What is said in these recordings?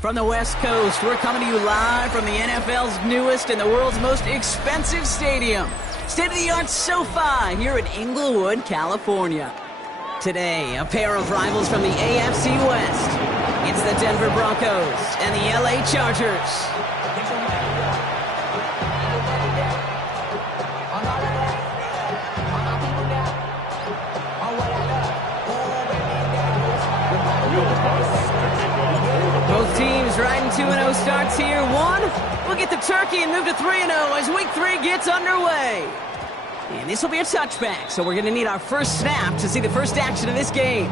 From the West Coast, we're coming to you live from the NFL's newest and the world's most expensive stadium, state-of-the-art SoFi here in Inglewood, California. Today, a pair of rivals from the AFC West. It's the Denver Broncos and the LA Chargers. Both teams riding 2-0 starts here. One will get the turkey and move to 3-0 as Week 3 gets underway. And this will be a touchback, so we're going to need our first snap to see the first action of this game.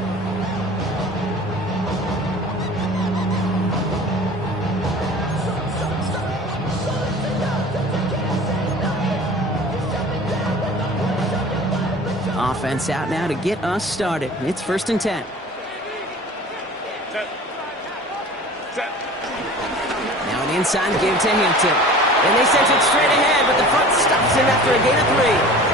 Offense out now to get us started. It's 1st and 10. Now an inside give to Hampton. And they sent it straight ahead, but the front stops him after a gain of 3.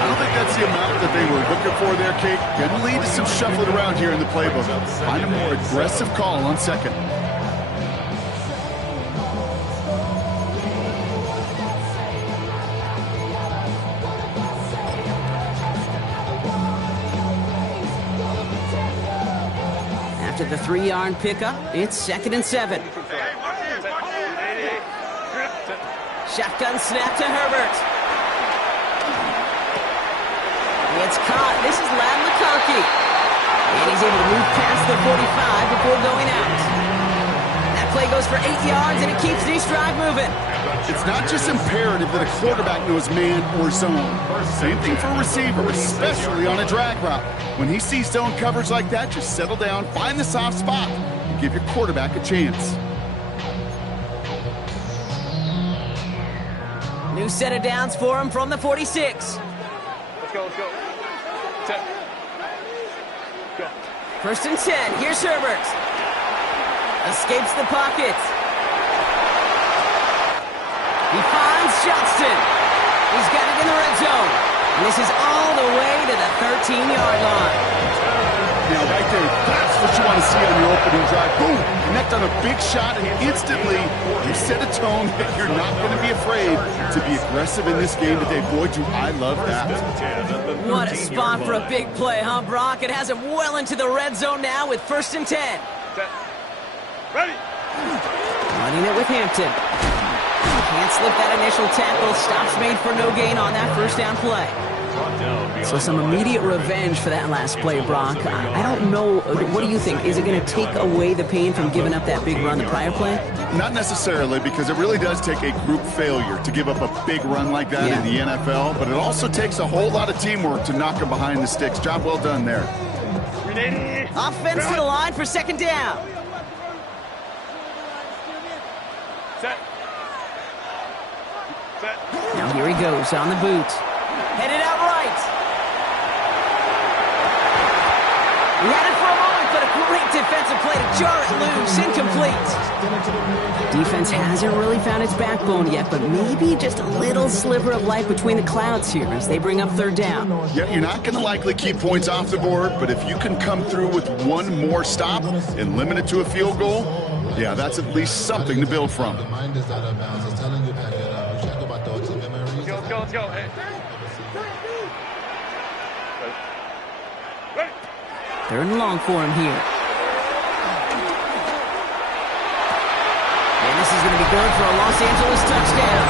I don't think that's the amount that they were looking for there, Kate. Going to lead to some shuffling around here in the playbook. Find a more aggressive call on second. After the 3-yard pickup, it's 2nd and 7. Shotgun snap to Herbert. It's caught. This is Ladd McConkey. And he's able to move past the 45 before going out. That play goes for 8 yards, and it keeps this drive moving. It's not just imperative that a quarterback knows man or zone. Same thing for a receiver, especially on a drag route. When he sees zone coverage like that, just settle down, find the soft spot, and give your quarterback a chance. New set of downs for him from the 46. Let's go. Set. Go. 1st and 10. Here's Herbert. Escapes the pocket. He finds Johnston. He's got it in the red zone. And this is all the way to the 13-yard line. Now, right there, that's what you want to see on your opening drive. Boom! Connect on a big shot, and instantly you set a tone that you're not going to be afraid to be aggressive in this game today. Boy, do I love that. What a spot for a big play, huh, Brock? It has him well into the red zone now with 1st and 10. Set. Ready. Running it with Hampton. Can't slip that initial tackle. Stops made for no gain on that first down play. So some immediate revenge for that last play, Brock. I don't know. What do you think? Is it going to take away the pain from giving up that big run the prior play? Not necessarily, because it really does take a group failure to give up a big run like that in the NFL, but it also takes a whole lot of teamwork to knock them behind the sticks. Job well done there. Offense to the line for 2nd down. Set. Now here he goes on the boot. Headed out right. He had it for a moment, but a great defensive play to jar it loose. Incomplete. Defense hasn't really found its backbone yet, but maybe just a little sliver of light between the clouds here as they bring up 3rd down. Yeah, you're not going to likely keep points off the board, but if you can come through with one more stop and limit it to a field goal, yeah, that's at least something to build from. Let's go. Hey. Ready. 3rd and long for him here. And this is going to be good for a Los Angeles touchdown.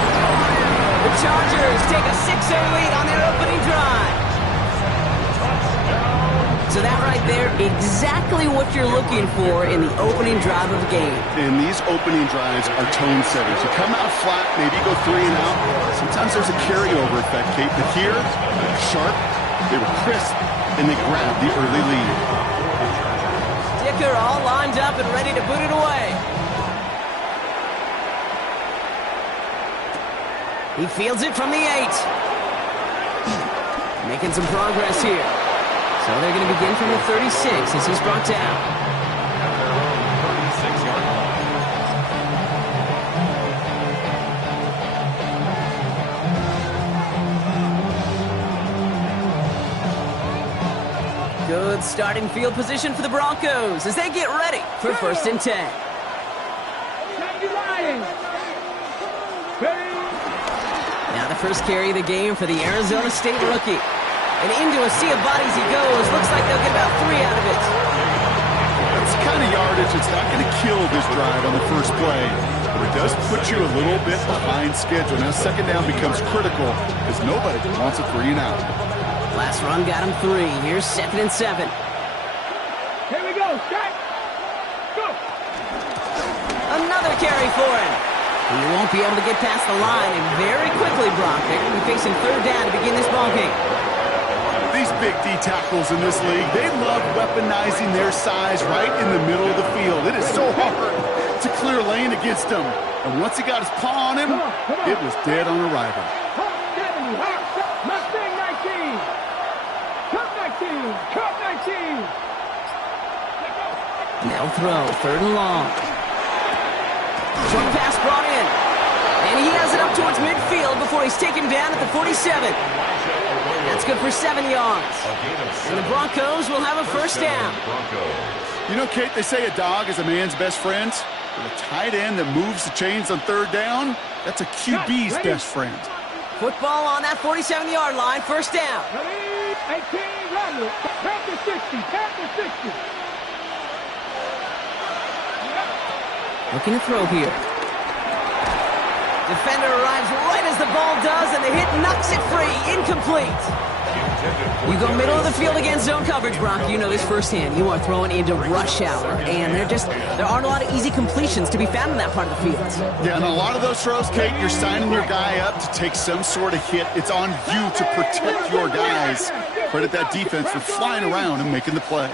The Chargers take a 6-0 lead on their opening drive. So that right there, exactly what you're looking for in the opening drive of a game. And these opening drives are tone setters. You come out flat, maybe go 3 and out. Sometimes there's a carryover effect, Kate. But here, sharp, they were crisp, and they grabbed the early lead. Dicker all lined up and ready to boot it away. He fields it from the 8. Making some progress here. So So they're going to begin from the 36 as he's brought down. At their own 36-yard line. Good starting field position for the Broncos as they get ready for 1st and 10. Now the first carry of the game for the Arizona State rookie. And into a sea of bodies he goes. Looks like they'll get about 3 out of it. That's the kind of yardage that's not going to kill this drive on the first play. But it does put you a little bit behind schedule. Now 2nd down becomes critical because nobody wants a 3 and out. Last run got him 3. Here's 2nd and 7. Here we go, Jack. Go. Another carry for him. He won't be able to get past the line, and very quickly, Brock, they're going to be facing 3rd down to begin this ballgame. These big D tackles in this league, they love weaponizing their size right in the middle of the field. It is so hard to clear lane against him. And once he got his paw on him, it was dead on arrival. Mustang 19. Cup 19. Cup 19. They'll throw 3rd and long. Short pass brought in. And he has it up towards midfield before he's taken down at the 47. That's good for 7 yards. And the Broncos will have a 1st down. You know, Kate, they say a dog is a man's best friend. But a tight end that moves the chains on 3rd down, that's a QB's best friend. Football on that 47-yard line, 1st down. Ready? 18, run. Tap to 60. Tap to 60. Looking to throw here. Defender arrives right as the ball does, and the hit knocks it free. Incomplete. You go middle of the field against zone coverage, Brock. You know this firsthand. You are throwing into rush hour, and there aren't a lot of easy completions to be found in that part of the field. Yeah, and a lot of those throws, Kate, you're signing your guy up to take some sort of hit. It's on you to protect your guys. Credit that defense for flying around and making the play.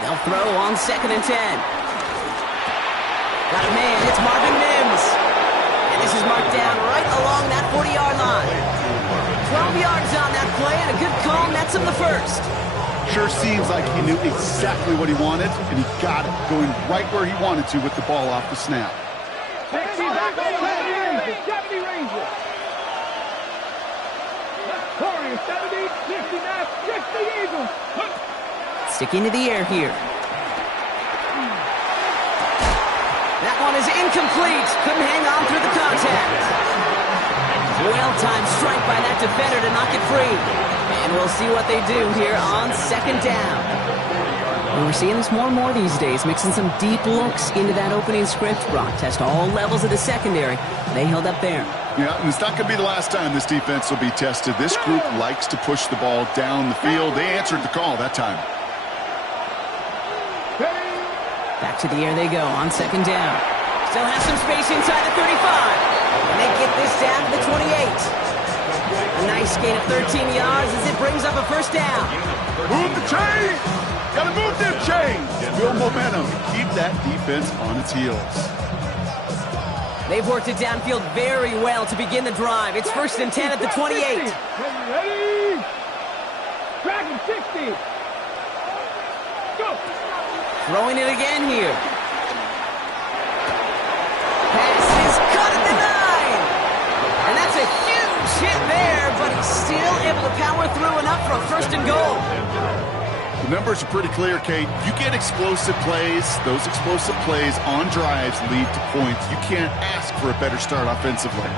They'll throw on 2nd and 10. Got a man, it's Marvin Mims. And this is marked down right along that 40-yard line. 12 yards on that play, and a good call nets him the 1st. Sure seems like he knew exactly what he wanted, and he got it, going right where he wanted to with the ball off the snap. 70 Rangers. 70, 59, 60 Eagles. Sticking to the air here. That one is incomplete. Couldn't hang on through the contact. Well-timed strike by that defender to knock it free. And we'll see what they do here on 2nd down. And we're seeing this more and more these days, mixing some deep looks into that opening script. Brock test all levels of the secondary. They held up there. Yeah, and it's not going to be the last time this defense will be tested. This group likes to push the ball down the field. They answered the call that time. Back to the air they go on 2nd down. Still has some space inside the 35. And they get this down to the 28. A nice gain of 13 yards as it brings up a 1st down. Move the chains! Gotta move them chains! Build momentum and keep that defense on its heels. They've worked it downfield very well to begin the drive. It's 1st and 10 at the 28. Ready? Dragon 60. Go. Throwing it again here. Pass is cut at the 9. And that's a huge hit there, but he's still able to power through enough for a 1st and goal. The numbers are pretty clear, Kate. You get explosive plays. Those explosive plays on drives lead to points. You can't ask for a better start offensively.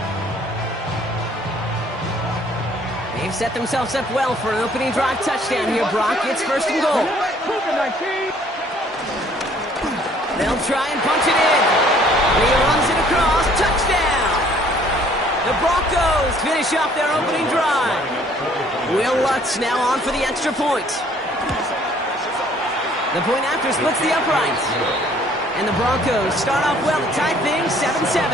They've set themselves up well for an opening drive touchdown here, Brock. It's 1st and goal. They'll try and punch it in. He runs it across. Touchdown! The Broncos finish off their opening drive. Will Lutz now on for the extra point. The point after splits the uprights. And the Broncos start off well to tie things 7-7.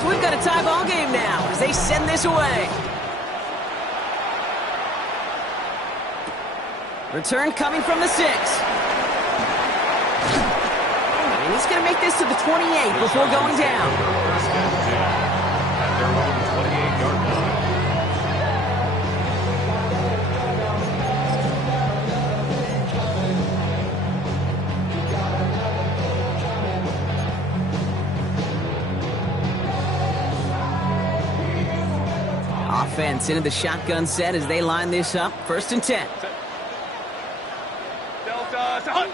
So we've got a tie ball game now as they send this away. Return coming from the 6. He's going to make this to the 28 before going down. First and 10 at their own 28-yard line. Offense into the shotgun set as they line this up. First and 10. Delta to Hunt.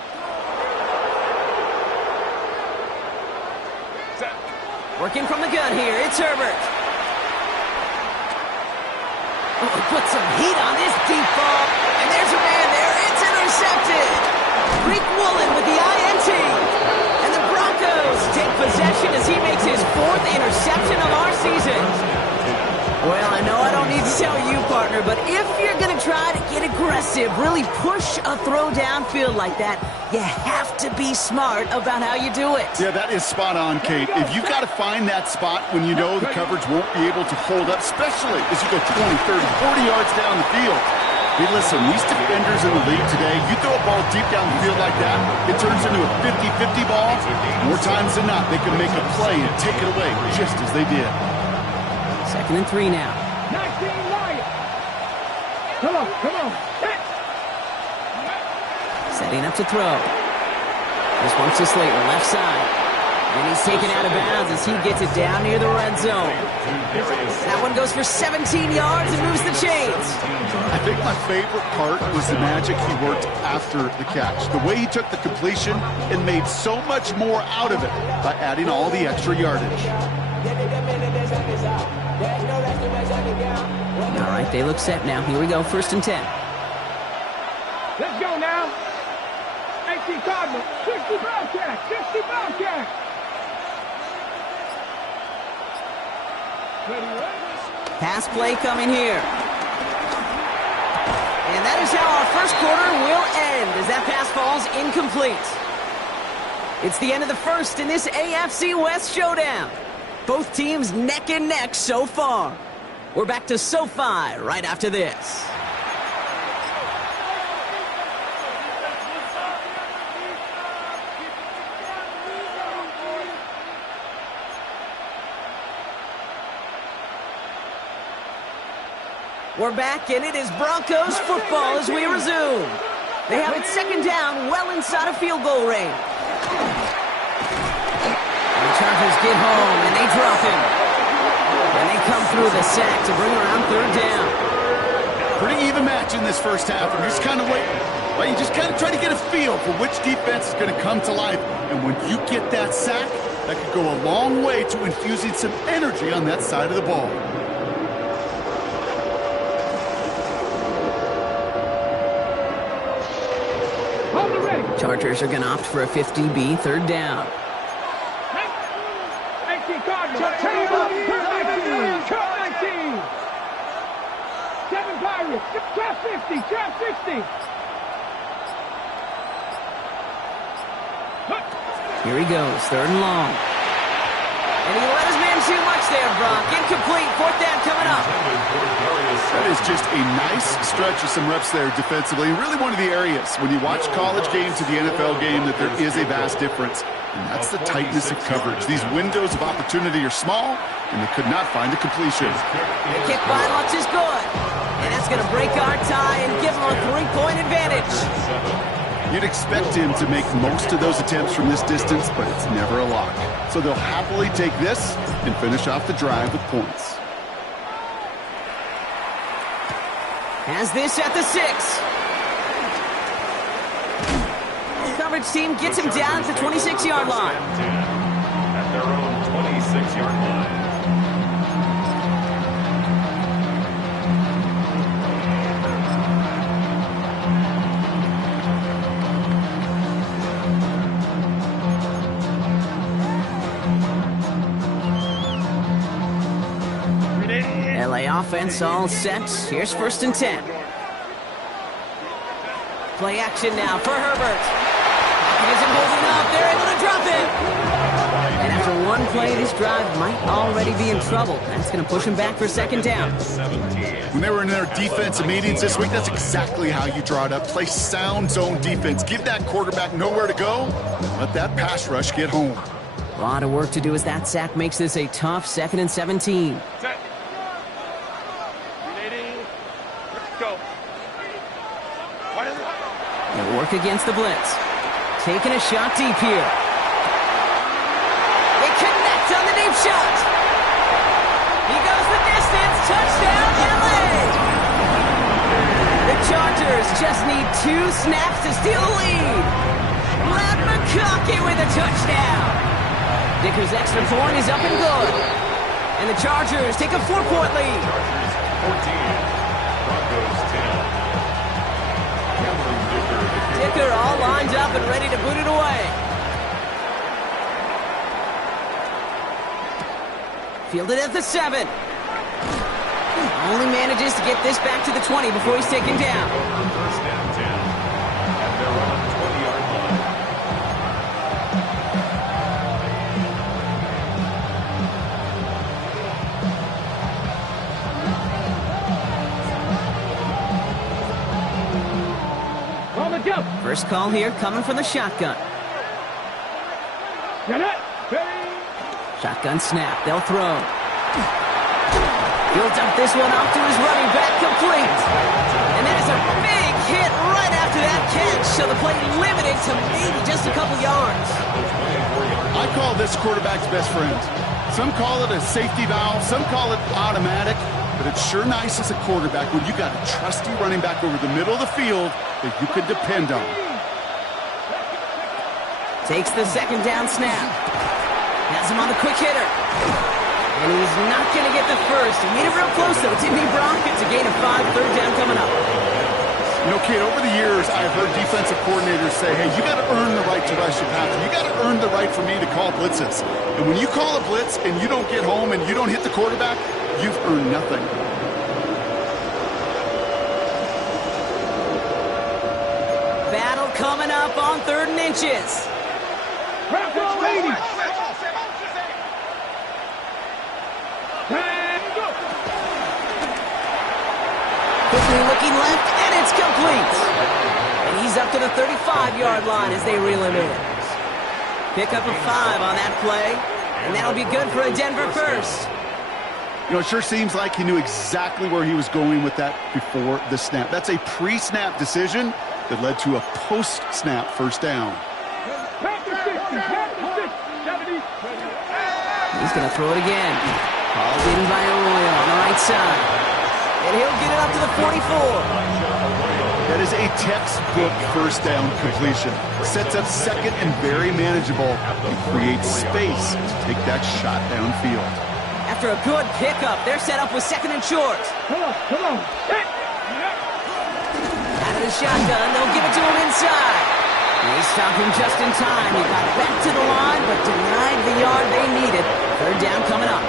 Set. Working from the gun here, it's Herbert. Oh, put some heat on this deep ball. And there's a man there, it's intercepted. Greek Woolen with the INT. And the Broncos take possession as he makes his 4th interception of our season. Well, I know I don't need to tell you, partner, but if you're going to try to get aggressive, really push a throw downfield like that, you have to be smart about how you do it. Yeah, that is spot on, Kate. If you've got to find that spot when you know the coverage won't be able to hold up, especially as you go 20, 30, 40 yards down the field. Hey, listen, these defenders in the league today, you throw a ball deep down the field like that, it turns into a 50-50 ball. More times than not, they can make a play and take it away, just as they did. 2nd and 3 now. 19 Lions. Come on, come on. Hit. Setting up to throw. This one's to Slater, left side. And he's taken out of bounds as he gets it down near the red zone. That one goes for 17 yards and moves the chains. I think my favorite part was the magic he worked after the catch. The way he took the completion and made so much more out of it by adding all the extra yardage. All right, they look set now. Here we go, 1st and 10. Let's go now. 18 Cardinals. 60 Bobcats. 60 Bobcats. Pass play coming here. And that is how our first quarter will end as that pass falls incomplete. It's the end of the first in this AFC West showdown. Both teams neck and neck so far. We're back to SoFi right after this. We're back, and it is Broncos football as we resume. They have it 2nd down, well inside of field goal range. The Chargers get home, and they drop him. And they come through the sack to bring around 3rd down. Pretty even match in this first half. I'm just kind of waiting. Right? You just kind of try to get a feel for which defense is going to come to life. And when you get that sack, that could go a long way to infusing some energy on that side of the ball. Chargers are going to opt for a 50B 3rd down. 18 Cardinals. Turn 19. 7 Pirates. Trap 50. Trap 60. Here he goes, 3rd and long. And he let his man too much there, Brock. Incomplete, 4th down coming up. That is just a nice stretch of some reps there defensively. Really one of the areas when you watch college games to the NFL game that there is a vast difference. And that's the tightness of coverage. These windows of opportunity are small, and they could not find a completion. The kick by Lutz is good. And that's going to break our tie and give him a 3-point advantage. You'd expect him to make most of those attempts from this distance, but it's never a lock. So they'll happily take this and finish off the drive with points. Has this at the 6. Coverage team gets him down at the 26-yard line. At their own 26-yard line. LA offense all set. Here's 1st and 10. Play action now for Herbert. He isn't holding up. They're able to drop it. And after one play, this drive might already be in trouble. That's going to push him back for second down. 17. When they were in their defensive meetings this week, that's exactly how you draw it up. Play sound zone defense. Give that quarterback nowhere to go. Let that pass rush get home. A lot of work to do as that sack makes this a tough 2nd and 17. Set. Ready. Go. What is it? They'll work against the blitz. Taking a shot deep here. They connect on the deep shot. He goes the distance. Touchdown, LA! The Chargers just need 2 snaps to steal the lead. Matt McConkey with a touchdown. Dicker's extra point is up and good. And the Chargers take a 4-point lead. Chargers 14. Broncos 10. Cameron Dicker. Dicker all lined up and ready to boot it away. Fielded at the 7. Only manages to get this back to the 20 before he's taken down. First down 10. At their own 20-yard line. On the jump. First call here coming from the shotgun. Get it. Ready. Shotgun snap. They'll throw. He'll dump this one off to his running back, complete. And that is a big hit right after that catch. So the play limited to maybe just a couple yards. I call this quarterback's best friend. Some call it a safety valve. Some call it automatic. But it's sure nice as a quarterback when you got a trusty running back over the middle of the field that you can depend on. Takes the second down snap. Has him on the quick hitter. And he's not going to get the first. He made it real close, though. It's Indy Broncos. A gain of 5, third down coming up. You know, kid, over the years, I've heard defensive coordinators say, hey, you got to earn the right to rush your pass. You got to earn the right for me to call blitzes. And when you call a blitz and you don't get home and you don't hit the quarterback, you've earned nothing. Battle coming up on 3rd and inches. Practice lady. Quickly looking left, and it's complete. And he's up to the 35-yard line as they reel him in. Pick up a 5 on that play, and that'll be good for a Denver first. You know, it sure seems like he knew exactly where he was going with that before the snap. That's a pre-snap decision that led to a post-snap first down. He's going to throw it again. Called in by Arroyo on the right side. And he'll get it up to the 44. That is a textbook first down completion. Sets up second and very manageable and creates space to take that shot downfield. After a good pickup, they're set up with second and short. Come on. Out of the shotgun, they'll give it to him inside. They stop him just in time. He got back to the line, but denied the yard they needed. Third down coming up.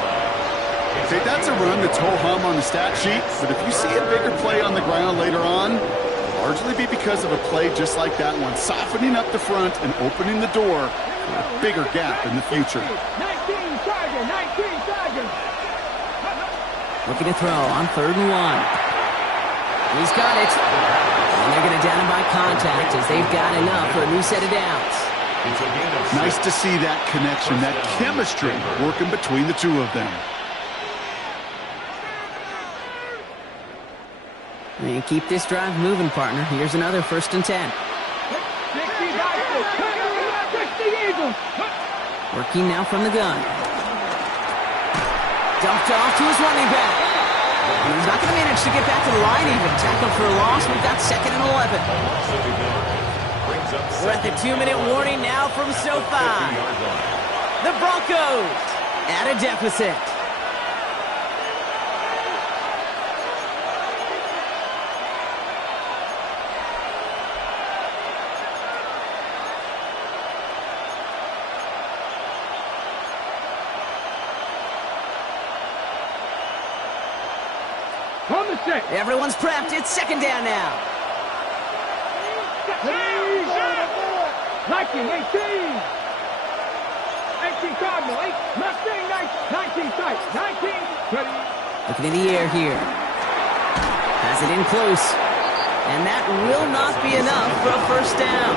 Okay, that's a run that's ho-hum on the stat sheet, but if you see a bigger play on the ground later on, largely be because of a play just like that one, softening up the front and opening the door for a bigger gap in the future. 19 Tiger. Looking to throw on 3rd and 1. He's got it. And they're going to down him by contact as they've got enough for a new set of downs. Nice to see that connection, that chemistry working between the two of them. And keep this drive moving, partner. Here's another 1st and 10. Working now from the gun. Dumped off to his running back. And he's not going to manage to get back to the line even. Tackled for a loss. We've got 2nd and 11. We're at the 2-minute warning now from SoFi. The Broncos at a deficit. Everyone's prepped. It's 2nd down now. 19, 18. 19 Cardinal, 8 Mustang, 19 sight, 19, ready. Looking in the air here. Has it in close. And that will not be enough for a first down.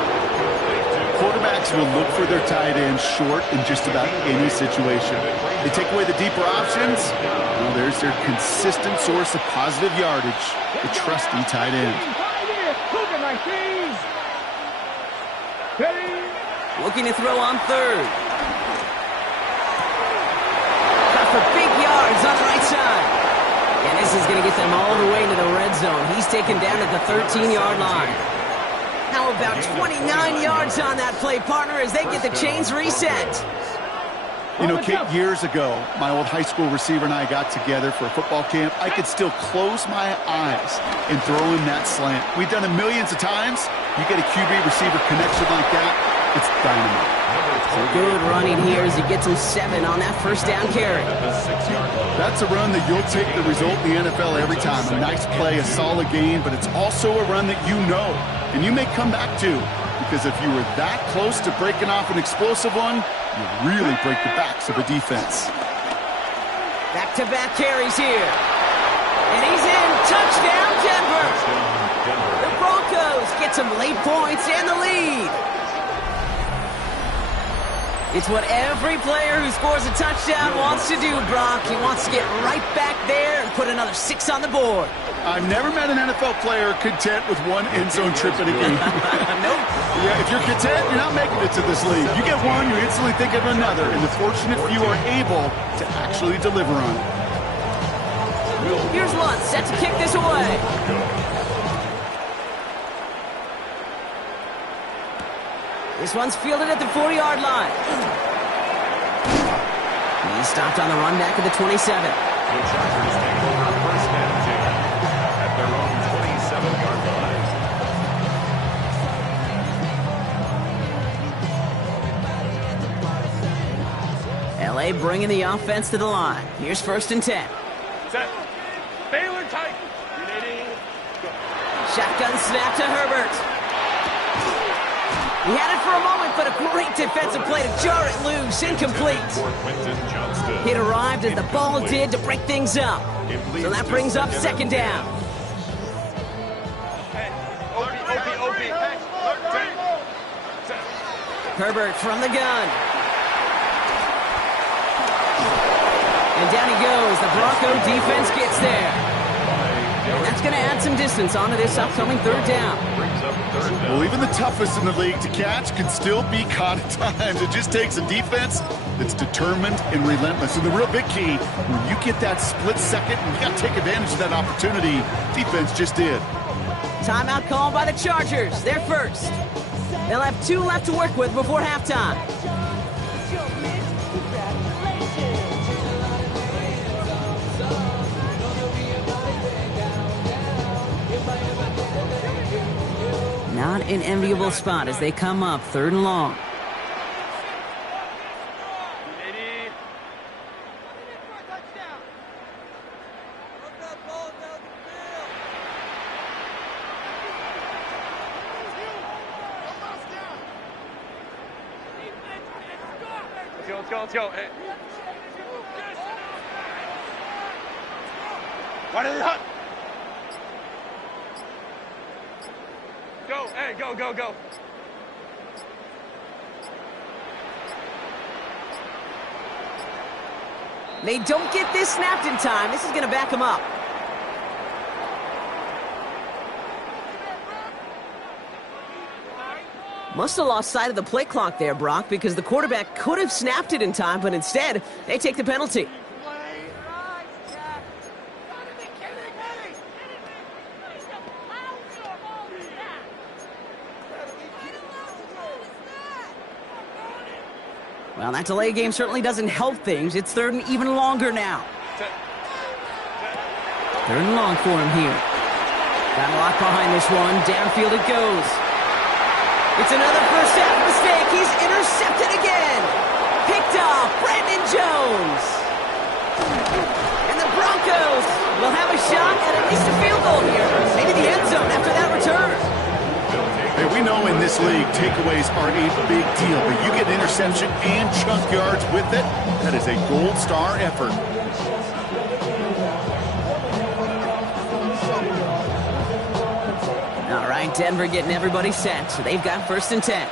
Quarterbacks will look for their tight end short in just about any situation. They take away the deeper options. Well, there's their consistent source of positive yardage, the trusty tight end. Looking to throw on third. Got for big yards on the right side. And this is going to get them all the way into the red zone. He's taken down at the 13-yard line. How about 29 yards on that play, partner, as they get the chains reset? You know, Kit, years ago, my old high school receiver and I got together for a football camp. I could still close my eyes and throw him that slant. We've done it millions of times. You get a QB receiver connection like that, it's dynamite. So good running here as he gets him 7 on that first down carry. That's a run that you'll take the result in the NFL every time. A nice play, a solid game, but it's also a run that you know and you may come back to, because if you were that close to breaking off an explosive one, you really break the backs of a defense. Back-to-back carries here. And he's in. Touchdown, Denver. The Broncos get some late points and the lead. It's what every player who scores a touchdown wants to do, Brock. He wants to get right back there and put another 6 on the board. I've never met an NFL player content with one end zone trip in a game. Nope. Yeah, if you're content, you're not making it to this league. You get one, you instantly think of another, and the fortunate few are able to actually deliver on it. Here's Lutz, set to kick this away. This one's fielded at the 40-yard line. He's stopped on the run back at the 27. The Chargers take over first down at their own 27-yard line. LA bringing the offense to the line. Here's 1st and 10. Set. Baylor tight. Shotgun snap to Herbert. He had it for a moment, but a great defensive play to jar it loose. Incomplete. It arrived as the ball did to break things up. So that brings up 2nd down. Herbert from the gun. And down he goes. The Bronco defense gets there. And that's going to add some distance onto this upcoming 3rd down. Well, even the toughest in the league to catch can still be caught at times. It just takes a defense that's determined and relentless. And the real big key, when you get that split second, you got to take advantage of that opportunity. Defense just did. Timeout called by the Chargers. They're first. They'll have 2 left to work with before halftime. Not an enviable spot as they come up 3rd and long. Let's go. Hey. What is it? Go, hey, go. They don't get this snapped in time. This is going to back them up. Must have lost sight of the play clock there, Brock, because the quarterback could have snapped it in time, but instead, they take the penalty. Well, that delay game certainly doesn't help things. It's 3rd and even longer now. 3rd and long for him here. Got a lot behind this one. Downfield it goes. It's another first half mistake. He's intercepted again. Picked off Brandon Jones. And the Broncos will have a shot at least a field goal here. Maybe the end zone after that return. Hey, we know in this league, takeaways are a big deal, but you get interception and chunk yards with it. That is a gold star effort. All right, Denver getting everybody set, so they've got 1st and 10.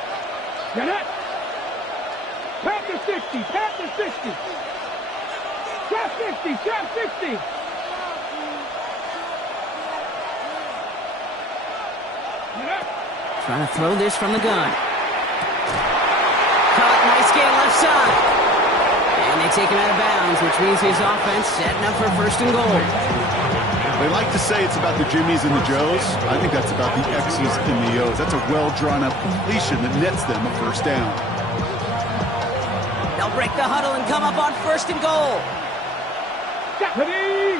Get it. Panther 60, Panther 60. Trap 60, trap 60. Trying to throw this from the gun. Caught, nice gain left side. And they take him out of bounds, which means his offense setting up for 1st and goal. They like to say it's about the Jimmies and the Joes. I think that's about the X's and the O's. That's a well-drawn-up completion that nets them a 1st down. They'll break the huddle and come up on 1st and goal. Ready.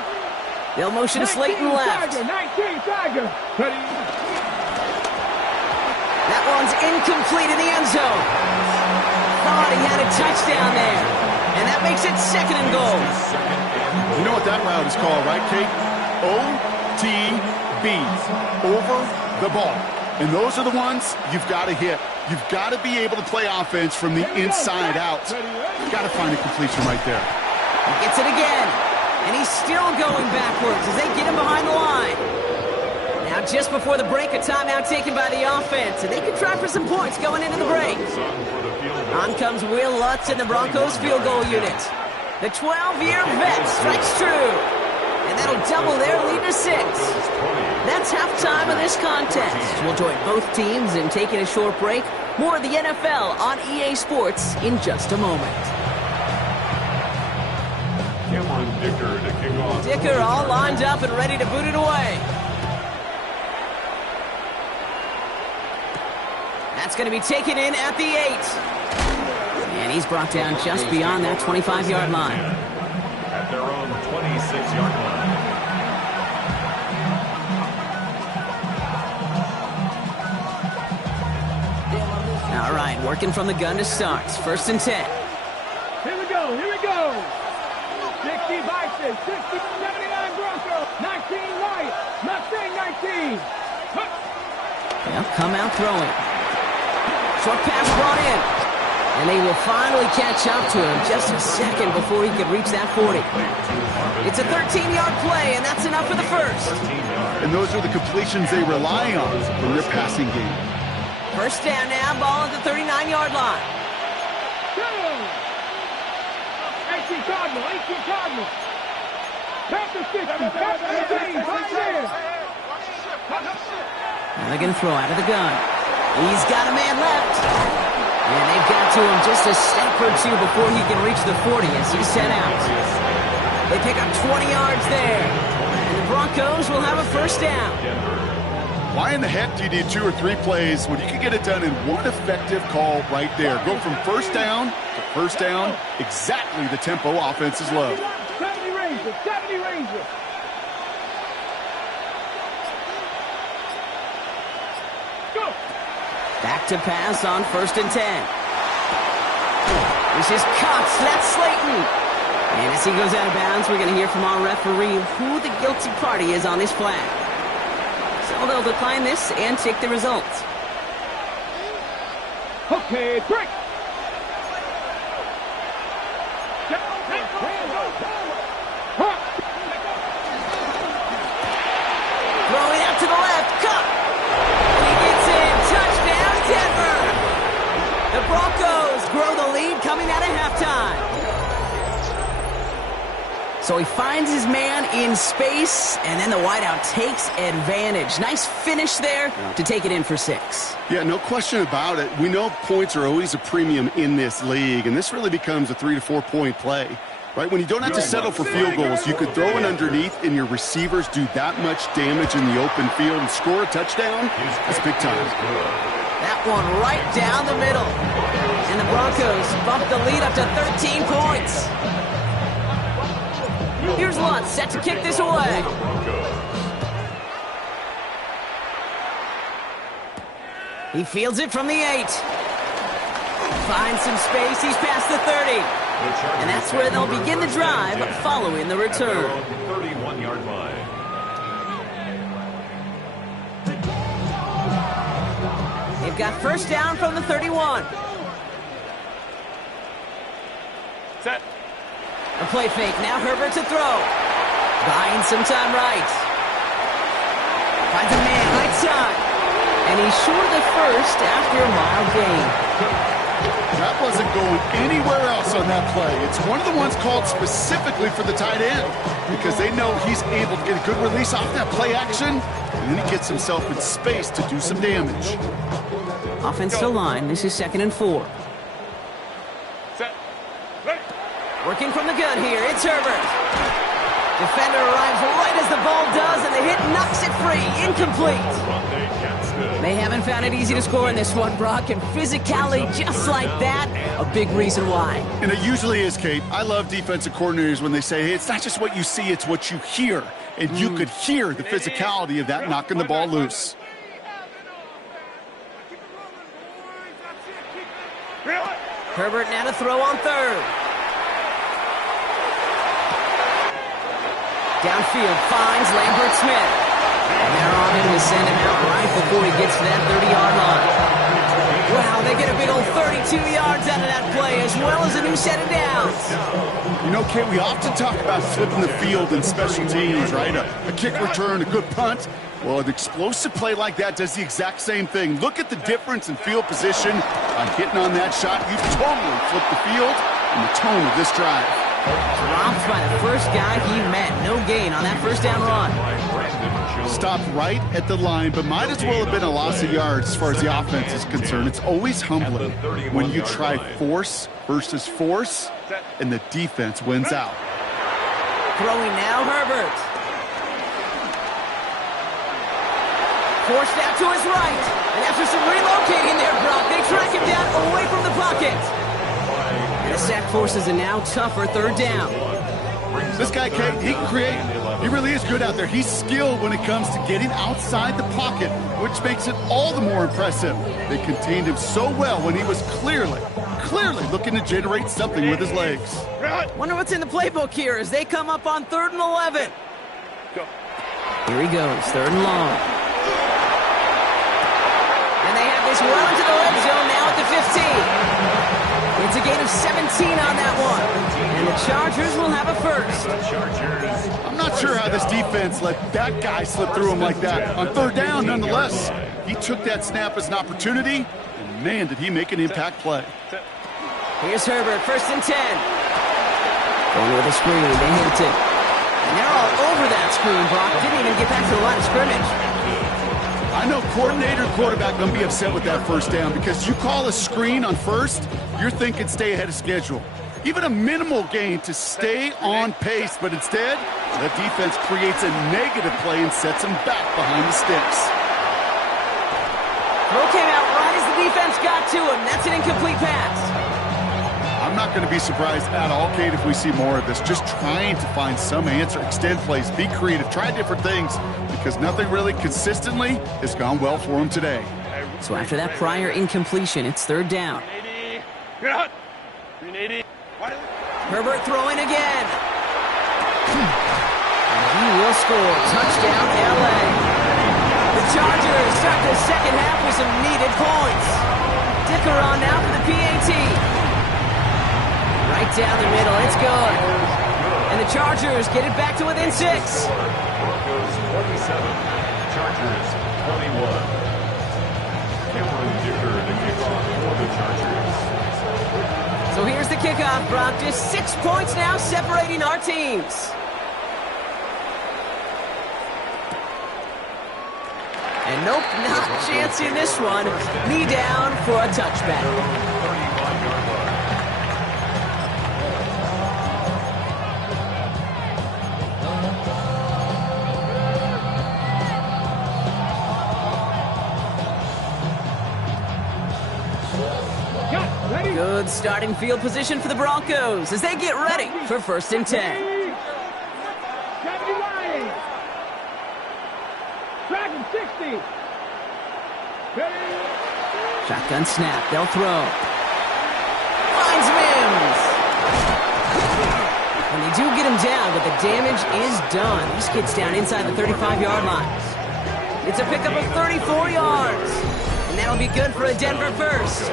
They'll motion Slayton left. Tiger, 19 Tiger. Ready. That one's incomplete in the end zone. Thought he had a touchdown there. And that makes it 2nd and goal. You know what that route is called, right, Kate? OTB. Over the ball. And those are the ones you've got to hit. You've got to be able to play offense from the inside out. You've got to find a completion right there. He gets it again. And he's still going backwards as they get him behind the line. Now, just before the break, a timeout taken by the offense, and they can try for some points going into the break. On comes Will Lutz in the Broncos field goal unit. The 12-year vet strikes true, and that'll double their lead to 6. That's halftime of this contest. We'll join both teams in taking a short break. More of the NFL on EA Sports in just a moment. Cameron Dicker to kick off. Dicker all lined up and ready to boot it away. That's going to be taken in at the 8. And he's brought down just beyond that 25-yard line. At their own 26-yard line. All right, working from the gun to start. 1st and 10. Here we go, here we go. 60 Bison, 60, 79 Broncos, 19 Lions, Mustang 19. They'll come out throwing. Short pass brought in. And they will finally catch up to him just a second before he can reach that 40. It's a 13-yard play, and that's enough for the 1st. And those are the completions they rely on in their passing game. 1st down now, ball at the 39-yard line. 18 Cardinal, 18 Cardinal. Panther 60, Panther 18, right there. Now they're going to throw out of the gun. He's got a man left. And they've got to him just a step or two before he can reach the 40 as he's set out. They pick up 20 yards there. And the Broncos will have a 1st down. Why in the heck do you need 2 or 3 plays when you can get it done in one effective call right there? Go from 1st down to 1st down, exactly the tempo offenses love. 70 Rangers, 70 Rangers. Go. Back to pass on 1st and 10. This is Cox. That's Slayton. And as he goes out of bounds, we're going to hear from our referee who the guilty party is on this flag. So they'll decline this and take the results. Okay, break. Throwing out to the left. Cup. And he gets in. Touchdown, Denver. The Broncos grow the lead coming out of halftime. So he finds his man in space, and then the wideout takes advantage. Nice finish there to take it in for 6. Yeah, no question about it. We know points are always a premium in this league, and this really becomes a 3 to 4 point play. Right? When you don't have to settle for field goals, you could throw it underneath, and your receivers do that much damage in the open field and score a touchdown. That's big time. That one right down the middle. And the Broncos bump the lead up to 13 points. Here's Lutz set to kick this away. He fields it from the 8. Finds some space. He's past the 30. And that's where they'll begin the drive following the return. 31-yard line. They've got first down from the 31. Set. A play fake. Now Herbert to throw. Buying some time right. Finds a man. Right side. And he's short of the first after a mild gain. That wasn't going anywhere else on that play. It's one of the ones called specifically for the tight end because they know he's able to get a good release off that play action, and then he gets himself in space to do some damage. Offensive line. This is 2nd and 4. Set. Ready. Working from the gun here. It's Herbert. Defender arrives right as the ball does, and the hit knocks it free. Incomplete. They haven't found it easy to score in this one, Brock, and physicality just like that, a big reason why. And it usually is, Kate. I love defensive coordinators when they say, hey, it's not just what you see, it's what you hear. And you could hear the physicality of that knocking the ball loose. Herbert now to throw on 3rd. Downfield finds Lambert Smith. And they're on him to send him out right before he gets to that 30-yard line. Wow, they get a big old 32 yards out of that play, as well as a new set of downs. You know, Kate, we often talk about flipping the field in special teams, right? A kick return, a good punt. Well, an explosive play like that does the exact same thing. Look at the difference in field position. By hitting on that shot, you totally flip the field and the tone of this drive. Dropped by the first guy he met. No gain on that first down run. Stopped right at the line, but might as well have been a loss of yards as far as the offense is concerned. It's always humbling when you try force versus force, and the defense wins out. Throwing now, Herbert. Forced out to his right. And after some relocating there, Brock, they track him down away from the pocket. And the sack forces a now tougher 3rd down. This guy, Kate, he can create. He really is good out there. He's skilled when it comes to getting outside the pocket, which makes it all the more impressive. They contained him so well when he was clearly looking to generate something with his legs. Wonder what's in the playbook here as they come up on 3rd and 11. Here he goes, 3rd and long. And they have this well into the red zone now at the 15. It's a gain of 17 on that one. And the Chargers will have a first. I'm not sure how this defense let that guy slip through him like that. On 3rd down, nonetheless. He took that snap as an opportunity, and man, did he make an impact play. Here's Herbert, 1st and 10. Going with a screen, they hit it. And they're all over that screen, Brock. Didn't even get back to the line of scrimmage. I know coordinator and quarterback going to be upset with that first down because you call a screen on 1st, you're thinking stay ahead of schedule. Even a minimal gain to stay on pace, but instead, the defense creates a negative play and sets him back behind the sticks. Throw came out right as the defense got to him. That's an incomplete pass. I'm not going to be surprised at all, Kate, if we see more of this. Just trying to find some answer, extend plays, be creative, try different things, because nothing really consistently has gone well for him today. So after that prior incompletion, it's 3rd down. Herbert throwing again. And he will score. Touchdown, L.A. The Chargers start the second half with some needed points. Dicker on now for the PAT. Right down the middle, it's good. And the Chargers get it back to within 6. Broncos 27, Chargers 21. Cameron Dicker, the kickoff for the Chargers. So here's the kickoff, Brock. Just 6 points now separating our teams. And nope, not a chance in this one. Knee down for a touchback. Good starting field position for the Broncos as they get ready for 1st and 10. Dragon 60. Shotgun snap. They'll throw. Finds Mims. And they do get him down, but the damage is done. This gets down inside the 35-yard line. It's a pickup of 34 yards. And that'll be good for a Denver first.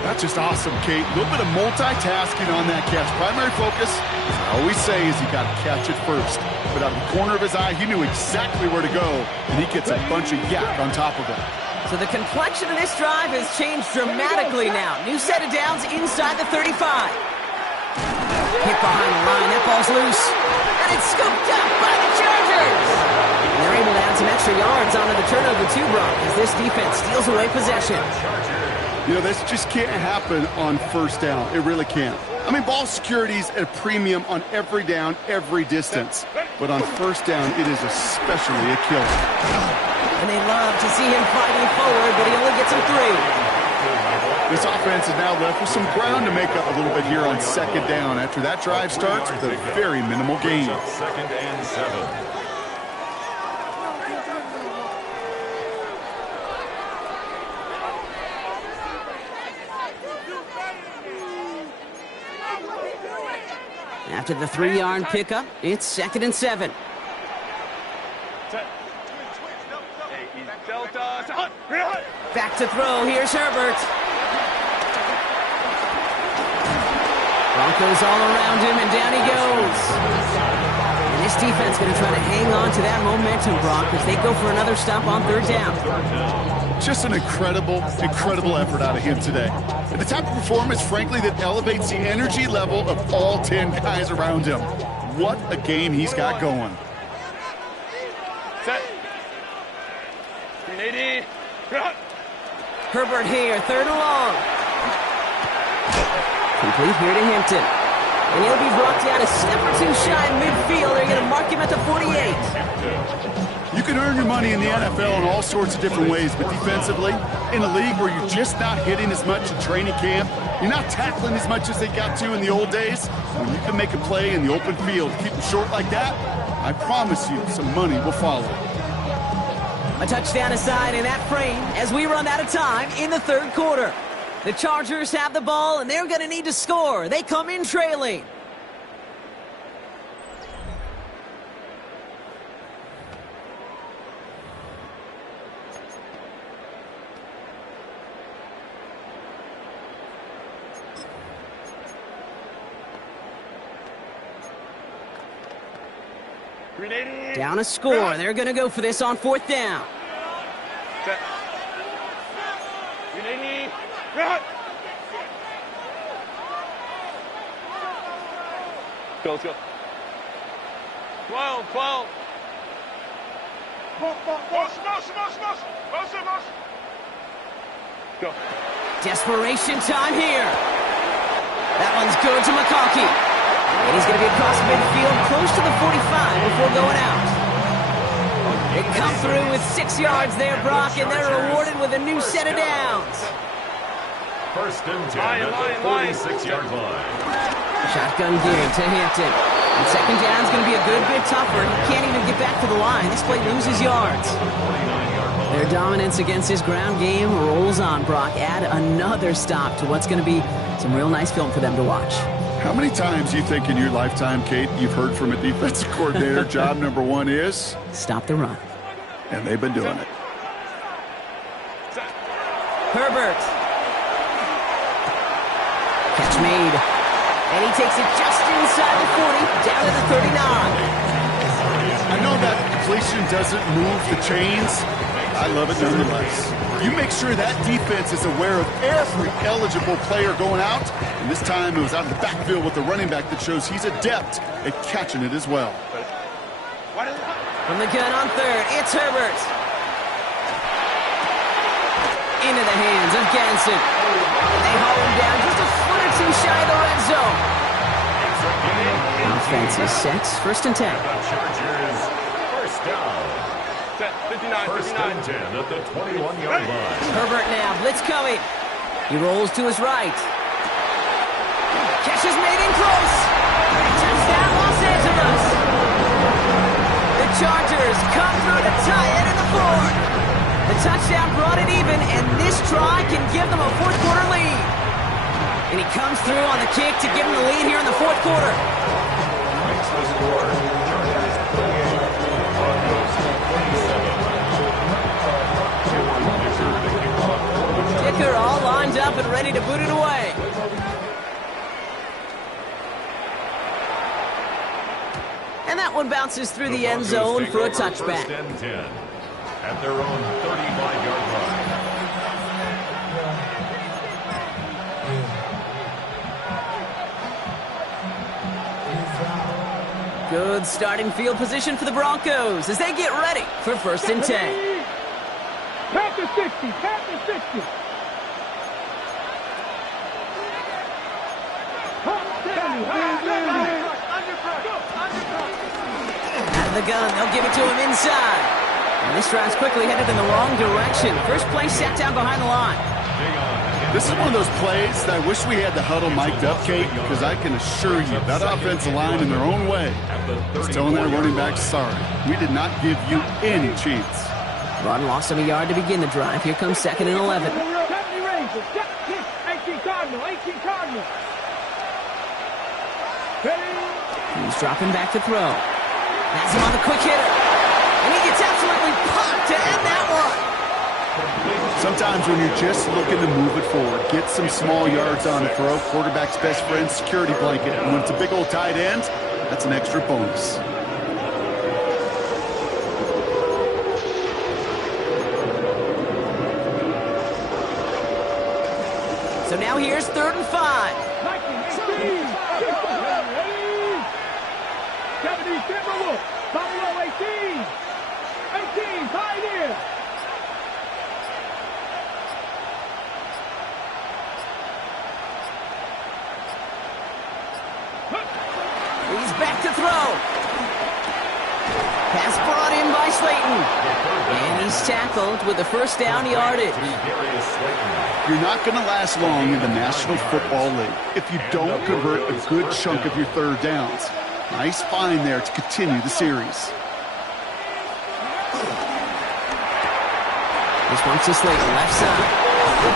That's just awesome, Kate. A little bit of multitasking on that catch. Primary focus, as I always say, is you got to catch it first. But out of the corner of his eye, he knew exactly where to go, and he gets a bunch of yak on top of it. So the complexion of this drive has changed dramatically now. New set of downs inside the 35. Hit behind the line. That ball's loose. And it's scooped up by the Chargers. And they're able to add some extra yards onto the turnover too, Brock, as this defense steals away possession. You know, this just can't happen on first down. It really can't. I mean, ball security's at a premium on every down, every distance. But on first down, it is especially a killer. And they love to see him fighting forward, but he only gets him 3. This offense is now left with some ground to make up a little bit here on second down after that drive starts with a very minimal gain. Second and 7. After the 3-yard pickup, it's second and 7. Back to throw. Here's Herbert. Broncos all around him, and down he goes. And this defense is going to try to hang on to that momentum, Brock, as they go for another stop on third down. Just an incredible effort out of him today. And the type of performance, frankly, that elevates the energy level of all 10 guys around him. What a game he's got going. Set. 380. Herbert here, third and long. Complete here to Hampton. And he'll be brought down a step or two shy in midfield. They're going to mark him at the 48. You can earn your money in the NFL in all sorts of different ways, but defensively, in a league where you're just not hitting as much in training camp, you're not tackling as much as they got to in the old days, when you can make a play in the open field, keep them short like that, I promise you some money will follow. A touchdown aside in that frame as we run out of time in the third quarter. The Chargers have the ball, and they're going to need to score. They come in trailing. Down a score. They're going to go for this on fourth down. Set. 380. Go, let's go. 12. Go. Desperation time here. That one's good to McConkey. And he's going to be across midfield close to the 45 before going out. They come through with 6 yards there, Brock, and they're rewarded with a new set of downs. First and 10 at the 46-yard line. Shotgun give to Hampton. And second down's going to be a good bit tougher. He can't even get back to the line. This play loses yards. Their dominance against his ground game rolls on, Brock. Add another stop to what's going to be some real nice film for them to watch. How many times do you think in your lifetime, Kate, you've heard from a defensive coordinator, job number one is? Stop the run. And they've been doing it. Herbert. Catch made. And he takes it just inside the 40, down to the 39. I know that completion doesn't move the chains. I love it nonetheless. You make sure that defense is aware of every eligible player going out. And this time it was out in the backfield with the running back that shows he's adept at catching it as well. From the gun on third, it's Herbert. Into the hands of Ganson. They haul him down just a foot or two shy of the red zone. Offense is set. First and 10. Chargers, first down. Set. 59. First and 10 at the 21-yard line. Herbert now, blitz coming. He rolls to his right. Catch is made in close. Touchdown, Los Angeles. The Chargers come through to tie it in the fourth. The touchdown brought it even, and this try can give them a fourth-quarter lead. And he comes through on the kick to give them the lead here in the fourth quarter. Makes the score. Chargers 38, Broncos 27. booted away. And that one bounces through the end zone for a touchback. First and 10 at their own 35-yard line. Good starting field position for the Broncos as they get ready for first and 10. Past the 60, past the 60. Out of the gun, they'll give it to him inside. And this drive's quickly headed in the wrong direction. First play sat down behind the line. This is one of those plays that I wish we had the huddle mic'd up, Kate, because I can assure you that offensive line in their own way is telling that running back, sorry, we did not give you any chance. Run loss of a yard to begin the drive. Here comes second and 11. 70 Rangers, 18 Cardinal, 18 Cardinal. He's dropping back to throw. Has him on the quick hitter. And he gets absolutely popped to end that one. Sometimes when you're just looking to move it forward, get some small yards on the throw, quarterback's best friend, security blanket. And when it's a big old tight end, that's an extra bonus. So now here's third and 5. 70 Timberwolves, Buffalo 18. 18 Pioneer. He's back to throw. Pass brought in by Slayton. And he's tackled with the first down yardage. You're not going to last long in the National Football League if you don't convert a good chunk of your third downs. Nice find there to continue the series. This one's to Slayton, left side.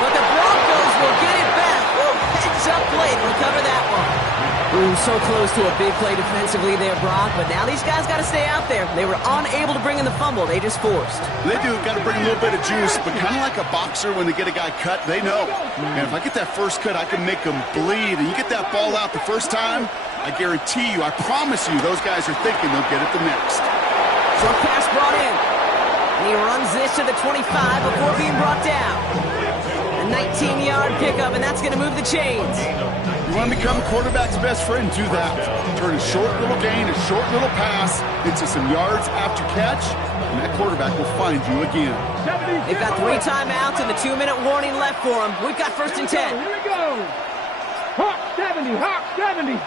But the Broncos will get it back. Woo, heads up play to recover that one. Ooh, so close to a big play defensively there, Brock. But now these guys got to stay out there. They were unable to bring in the fumble. They just forced. They do. Got to bring a little bit of juice. But kind of like a boxer when they get a guy cut, they know. And if I get that first cut, I can make them bleed. And you get that ball out the first time, I guarantee you, I promise you, those guys are thinking they'll get it the next. Short pass brought in. And he runs this to the 25 before being brought down. A 19-yard pickup, and that's going to move the chains. You want to become a quarterback's best friend, do that. Turn a short little gain, a short little pass into some yards after catch, and that quarterback will find you again. They've got 3 timeouts and the 2-minute warning left for them. We've got first and 10. Here we go. Hawk 70, Hawk 70.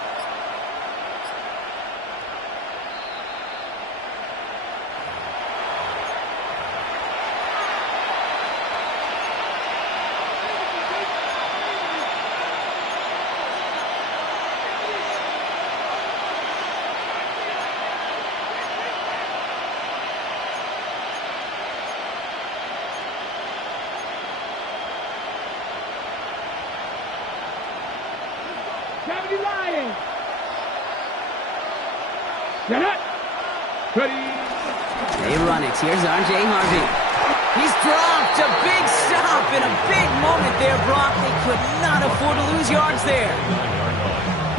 Lions. Get it. Ready. They run it. Here's R.J. Harvey. He's dropped. A big stop and a big moment there, Brock. They could not afford to lose yards there.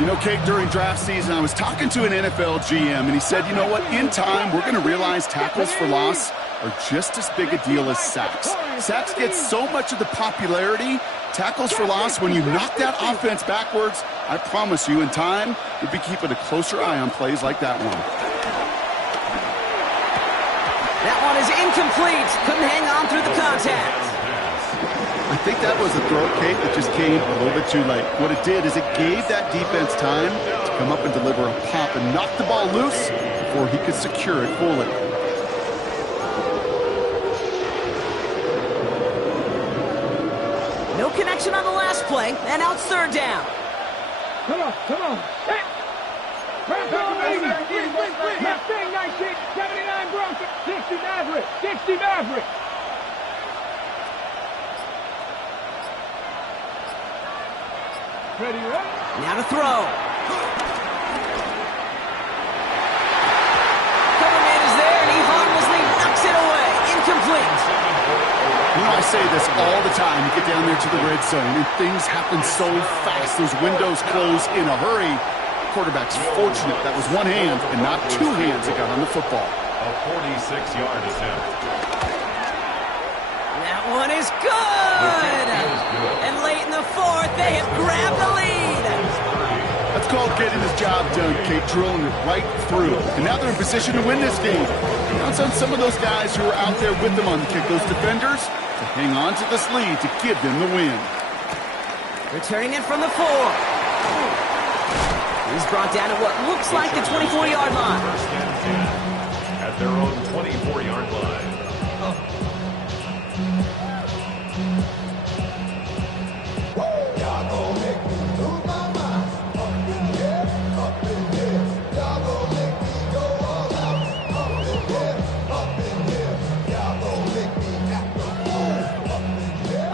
You know, Kate, during draft season, I was talking to an NFL GM, and he said, you know what, in time, we're going to realize tackles for loss are just as big a deal as sacks. Sacks get so much of the popularity. Tackles for loss, when you knock that offense backwards, I promise you, in time, you'll be keeping a closer eye on plays like that one. That one is incomplete. Couldn't hang on through the contact. I think that was a throw, Kate, that just came a little bit too late. What it did is it gave that defense time to come up and deliver a pop and knock the ball loose before he could secure it fully. No connection on the last play, and now it's third down. Come on, come on. Broncos 80. Mustang 19, 79 Broncos, 60 Maverick, 60 Maverick. Ready, right? Now to throw. Cover man is there, and he harmlessly knocks it away. Incomplete. You know, I say this all the time. You get down there to the red zone, and things happen so fast. Those windows close in a hurry. Quarterback's fortunate that was one hand and not two hands that got on the football. A 46-yard attempt. That one is good! And late in the fourth, they have grabbed the lead. That's called getting his job done, Kate, drilling it right through. And now they're in position to win this game. Counts on some of those guys who are out there with them on the kick, those defenders, to hang on to this lead to give them the win. Returning it from the 4. He's brought down at what looks like the 24-yard line. First and 10 at their own 24-yard line.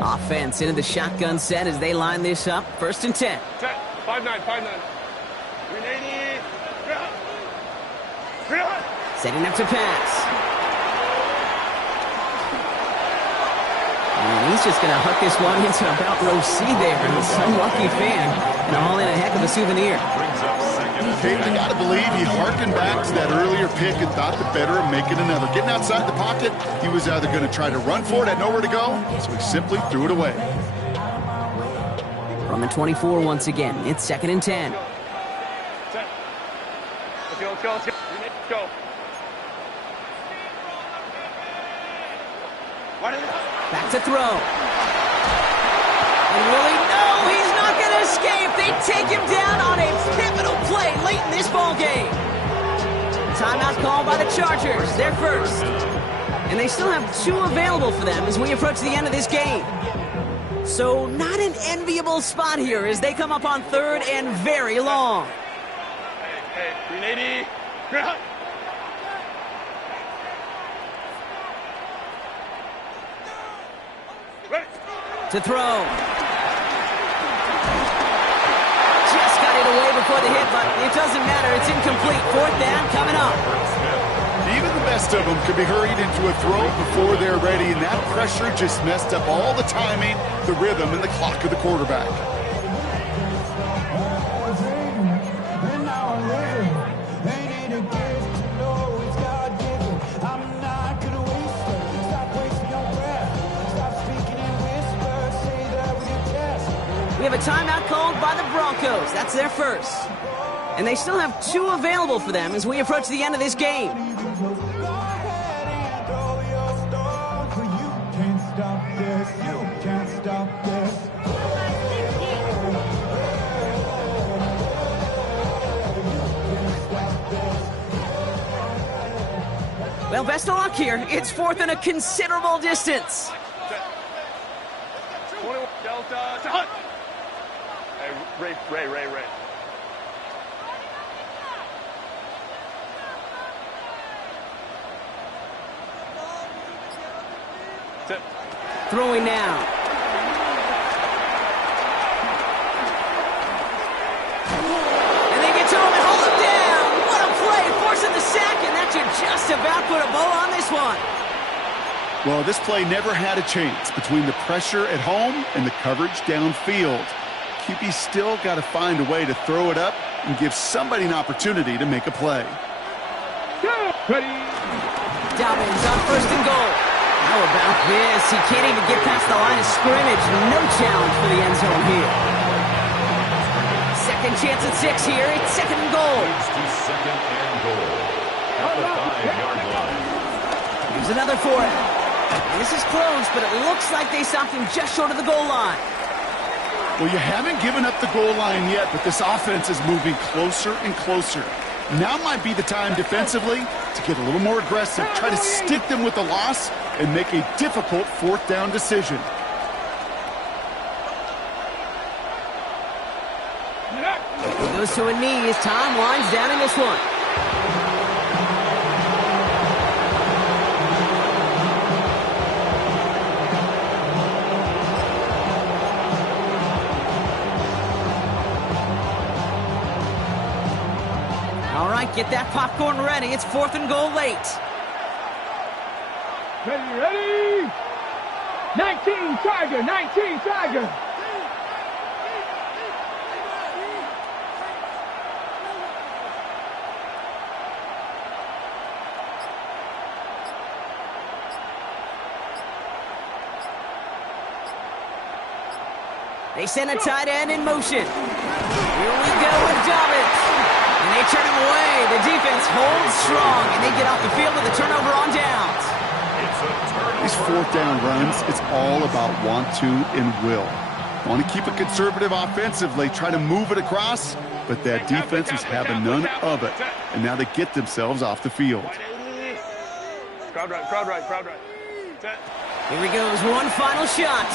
Offense into the shotgun set as they line this up. First and 10. Set. 5-9, 5-9. 380. Setting up to pass. And he's just going to huck this one into about row C there. And some lucky fan. And all in a heck of a souvenir. Brings up second and Kate, I got to believe he harkened back to that earlier pick and thought the better of making another. Getting outside the pocket, he was either going to try to run for it, had nowhere to go, so he simply threw it away. From the 24 once again, it's second and 10. Set. Let's go, let's go, let's go. Let's go. Back to throw. And Willie, no, he's not going to escape. They take him down on a pivotal play late in this ball game. Timeout called by the Chargers. They're first. And they still have 2 available for them as we approach the end of this game. So not an enviable spot here as they come up on 3rd and very long. Hey, 380. To throw. Just got it away before the hit, but it doesn't matter. It's incomplete. 4th down coming up. Even the best of them could be hurried into a throw before they're ready, and that pressure just messed up all the timing, the rhythm, and the clock of the quarterback. We have a timeout called by the Broncos. That's their first. And they still have 2 available for them as we approach the end of this game. Well, best of luck here. It's 4th and a considerable distance. 21 Delta to Hunt. Hey, Ray. Set. Throwing now. And they get to him and hold him down. What a play, forcing the sack, and that should just about put a bow on this one. Well, this play never had a chance between the pressure at home and the coverage downfield. QB still got to find a way to throw it up and give somebody an opportunity to make a play. Ready. Dobbins on 1st and goal. How about this? He can't even get past the line of scrimmage. No challenge for the end zone here. Second chance at 6 here. It's 2nd and goal. Leads to second and goal at the 5-yard line. Here's another for him. And this is close, but it looks like they stopped him just short of the goal line. Well, you haven't given up the goal line yet, but this offense is moving closer and closer. Now might be the time defensively to get a little more aggressive, try to stick them with the loss, and make a difficult 4th down decision. He goes to a knee as Tom winds down in this one. All right, get that popcorn ready. It's 4th and goal late. Ready. 19 Tiger, 19 Tiger. They send a tight end in motion. Here we go with Dobbins. And they turn him away. The defense holds strong, and they get off the field with a turnover on downs. These fourth down runs, it's all about want to and will. Want to keep it conservative offensively, try to move it across, but that defense is having none of it. And now they get themselves off the field. Crowd right, crowd right, crowd right. Set. Here he goes, one final shot.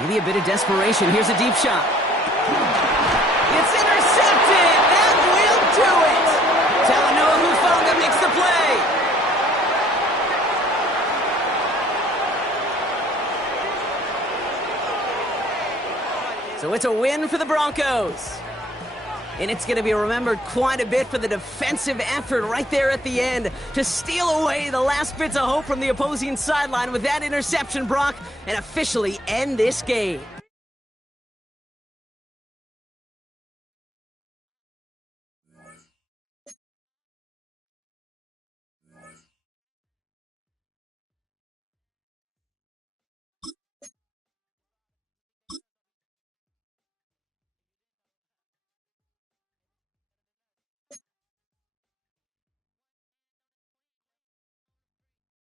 Maybe a bit of desperation. Here's a deep shot. It's intercepted. That will do it. Talanoa Hufanga makes the play. So it's a win for the Broncos. And it's going to be remembered quite a bit for the defensive effort right there at the end to steal away the last bits of hope from the opposing sideline with that interception, Brock, and officially end this game.